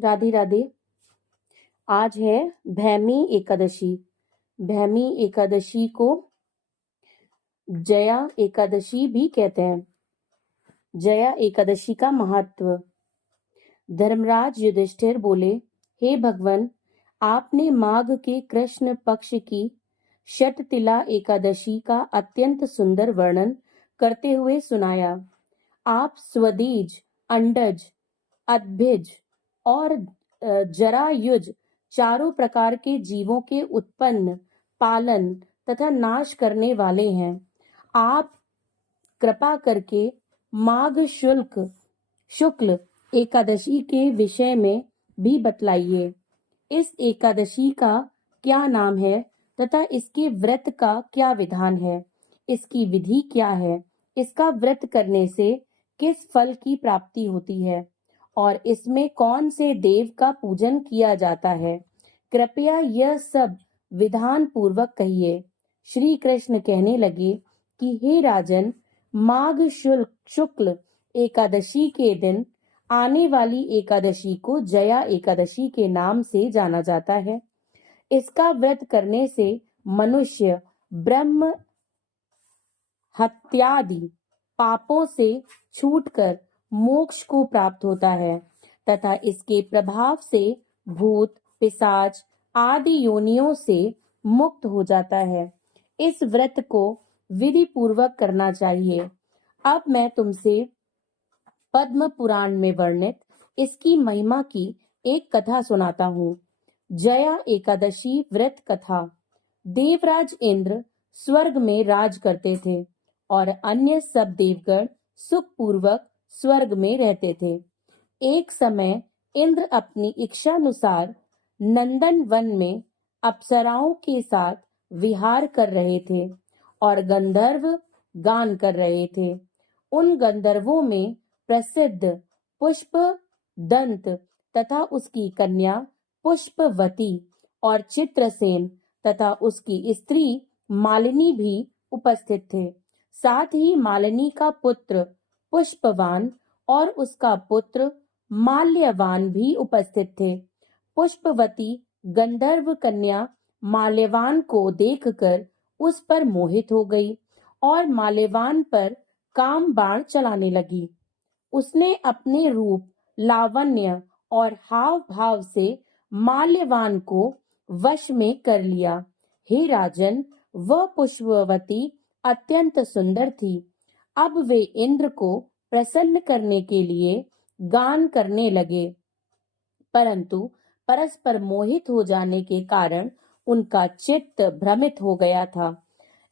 राधे राधे। आज है भैमी एकादशी। भैमी एकादशी को जया एकादशी भी कहते हैं। जया एकादशी का महत्व। धर्मराज युधिष्ठिर बोले, हे भगवान, आपने माघ के कृष्ण पक्ष की षटतिला एकादशी का अत्यंत सुंदर वर्णन करते हुए सुनाया। आप स्वदेज, अंडज, अद्भिज और जरायुज चारों प्रकार के जीवों के उत्पन्न, पालन तथा नाश करने वाले हैं। आप कृपा करके माघ शुक्ल एकादशी के विषय में भी बतलाइए। इस एकादशी का क्या नाम है तथा इसके व्रत का क्या विधान है? इसकी विधि क्या है? इसका व्रत करने से किस फल की प्राप्ति होती है और इसमें कौन से देव का पूजन किया जाता है? कृपया यह सब विधान पूर्वक कहिए। श्री कृष्ण कहने लगे कि हे राजन, माघ शुक्ल एकादशी के दिन आने वाली एकादशी को जया एकादशी के नाम से जाना जाता है। इसका व्रत करने से मनुष्य ब्रह्म हत्यादि पापों से छूटकर मोक्ष को प्राप्त होता है तथा इसके प्रभाव से भूत, पिशाच आदि योनियों से मुक्त हो जाता है। इस व्रत को विधि पूर्वक करना चाहिए। अब मैं तुमसे पद्म पुराण में वर्णित इसकी महिमा की एक कथा सुनाता हूँ। जया एकादशी व्रत कथा। देवराज इंद्र स्वर्ग में राज करते थे और अन्य सब देवगण सुखपूर्वक स्वर्ग में रहते थे। एक समय इंद्र अपनी इच्छानुसार नंदन वन में अप्सराओं के साथ विहार कर रहे थे और गंधर्व गान कर रहे थे। उन गंधर्वों में प्रसिद्ध पुष्प दंत तथा उसकी कन्या पुष्पवती और चित्रसेन तथा उसकी स्त्री मालिनी भी उपस्थित थे। साथ ही मालिनी का पुत्र पुष्पवान और उसका पुत्र माल्यवान भी उपस्थित थे। पुष्पवती गंधर्व कन्या माल्यवान को देखकर उस पर मोहित हो गई और माल्यवान पर काम बाण चलाने लगी। उसने अपने रूप, लावण्य और हाव भाव से माल्यवान को वश में कर लिया। हे राजन, वह पुष्पवती अत्यंत सुंदर थी। अब वे इंद्र को प्रसन्न करने के लिए गान करने लगे, परंतु परस्पर मोहित हो जाने के कारण उनका चित्त भ्रमित हो गया था।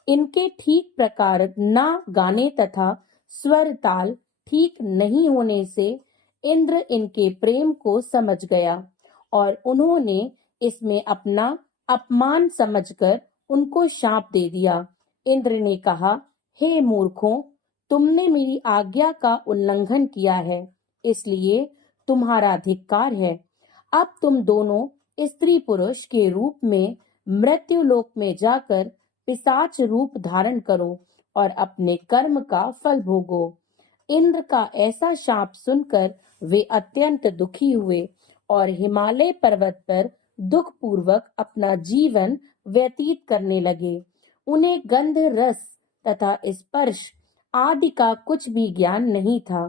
इनके ठीक प्रकार ना गाने तथा स्वर ताल ठीक नहीं होने से इंद्र इनके प्रेम को समझ गया और उन्होंने इसमें अपना अपमान समझकर उनको शाप दे दिया। इंद्र ने कहा, हे मूर्खों, तुमने मेरी आज्ञा का उल्लंघन किया है, इसलिए तुम्हारा धिक्कार है। अब तुम दोनों स्त्री पुरुष के रूप में मृत्युलोक में जाकर पिशाच रूप धारण करो और अपने कर्म का फल भोगो। इंद्र का ऐसा शाप सुनकर वे अत्यंत दुखी हुए और हिमालय पर्वत पर दुख पूर्वक अपना जीवन व्यतीत करने लगे। उन्हें गंध, रस तथा स्पर्श आदि का कुछ भी ज्ञान नहीं था।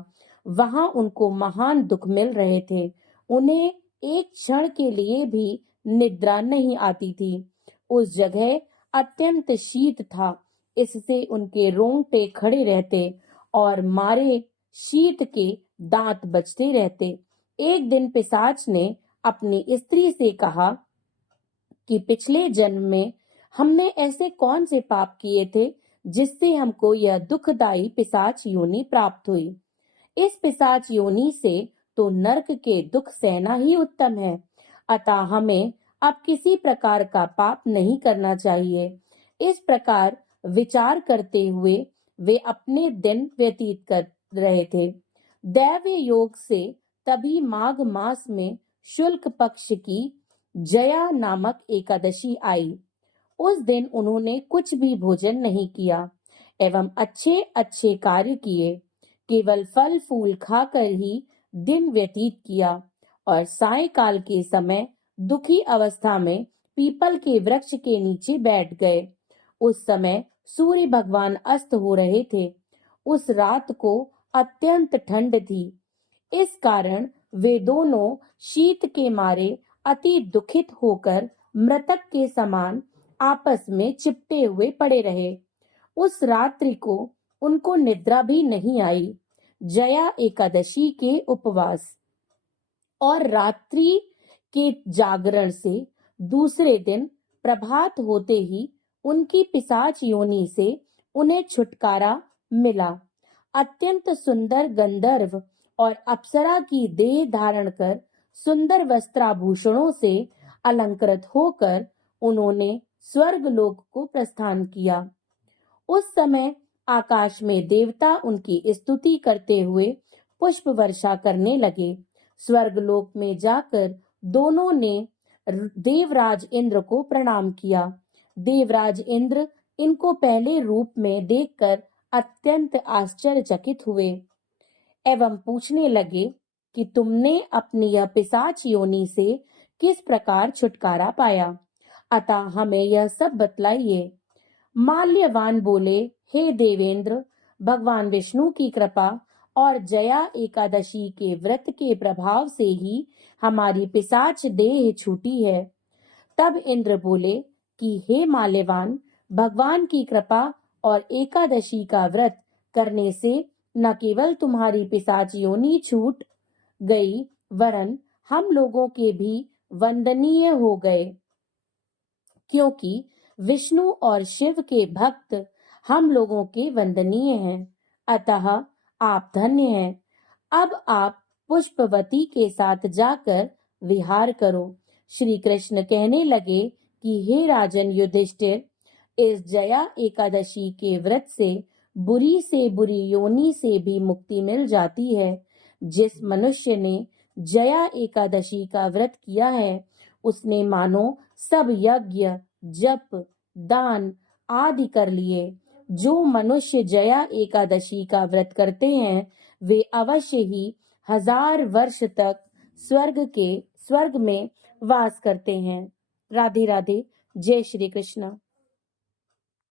वहां उनको महान दुख मिल रहे थे। उन्हें एक क्षण के लिए भी निद्रा नहीं आती थी। उस जगह अत्यंत शीत था, इससे उनके रोंगटे खड़े रहते और मारे शीत के दांत बजते रहते। एक दिन पिशाच ने अपनी स्त्री से कहा कि पिछले जन्म में हमने ऐसे कौन से पाप किए थे जिससे हमको यह दुखदाई पिशाच योनि प्राप्त हुई। इस पिशाच योनि से तो नरक के दुख सहना ही उत्तम है। अतः हमें अब किसी प्रकार का पाप नहीं करना चाहिए। इस प्रकार विचार करते हुए वे अपने दिन व्यतीत कर रहे थे। दैव योग से तभी माघ मास में शुक्ल पक्ष की जया नामक एकादशी आई। उस दिन उन्होंने कुछ भी भोजन नहीं किया एवं अच्छे अच्छे कार्य किए। केवल फल फूल खाकर ही दिन व्यतीत किया और सायंकाल के समय दुखी अवस्था में पीपल के वृक्ष के नीचे बैठ गए। उस समय सूर्य भगवान अस्त हो रहे थे। उस रात को अत्यंत ठंड थी। इस कारण वे दोनों शीत के मारे अति दुखित होकर मृतक के समान आपस में चिपटे हुए पड़े रहे। उस रात्रि को उनको निद्रा भी नहीं आई। जया एकादशी के उपवास और रात्रि के जागरण से दूसरे दिन प्रभात होते ही उनकी पिशाच योनि से उन्हें छुटकारा मिला। अत्यंत सुंदर गंधर्व और अप्सरा की देह धारण कर सुंदर वस्त्राभूषणों से अलंकृत होकर उन्होंने स्वर्ग लोक को प्रस्थान किया। उस समय आकाश में देवता उनकी स्तुति करते हुए पुष्प वर्षा करने लगे। स्वर्गलोक में जाकर दोनों ने देवराज इंद्र को प्रणाम किया। देवराज इंद्र इनको पहले रूप में देखकर अत्यंत आश्चर्यचकित हुए एवं पूछने लगे कि तुमने अपनी यह पिशाच योनि से किस प्रकार छुटकारा पाया, अतः हमें यह सब बतलाइए। माल्यवान बोले, हे देवेंद्र, भगवान विष्णु की कृपा और जया एकादशी के व्रत के प्रभाव से ही हमारी पिशाच देह छूटी है। तब इंद्र बोले कि हे माल्यवान, भगवान की कृपा और एकादशी का व्रत करने से न केवल तुम्हारी पिशाच योनि छूट गई, वरन हम लोगों के भी वंदनीय हो गए, क्योंकि विष्णु और शिव के भक्त हम लोगों के वंदनीय हैं। अतः आप धन्य हैं। अब आप पुष्पवती के साथ जाकर विहार करो। श्री कृष्ण कहने लगे कि हे राजन युधिष्ठिर, इस जया एकादशी के व्रत से बुरी योनि से भी मुक्ति मिल जाती है। जिस मनुष्य ने जया एकादशी का व्रत किया है, उसने मानो सब यज्ञ, जप, दान आदि कर लिए। जो मनुष्य जया एकादशी का व्रत करते हैं, वे अवश्य ही 1000 वर्ष तक स्वर्ग में वास करते हैं। राधे राधे। जय श्री कृष्ण।